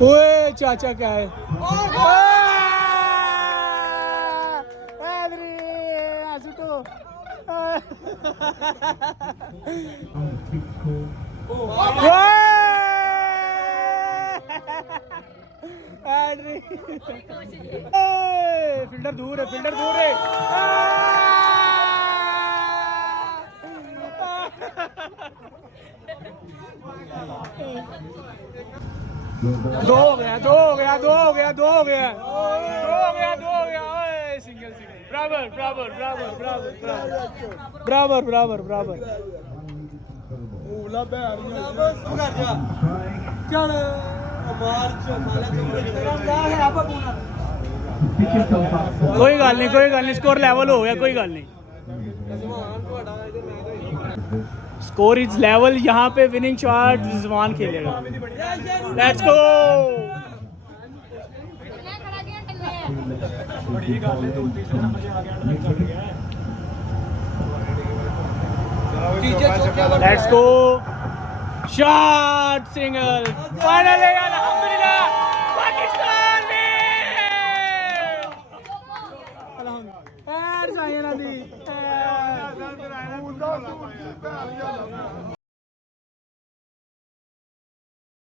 ओए चाचा क्या है फिल्डर दूर है दो हो गया सिंगल बराबर चल कोई गल नहीं स्कोर लेवल हो गया कोई गल नहीं स्कोर इज लेवल यहाँ पे विनिंग शॉट रिजवान खेलेगा let's go let's go shot single final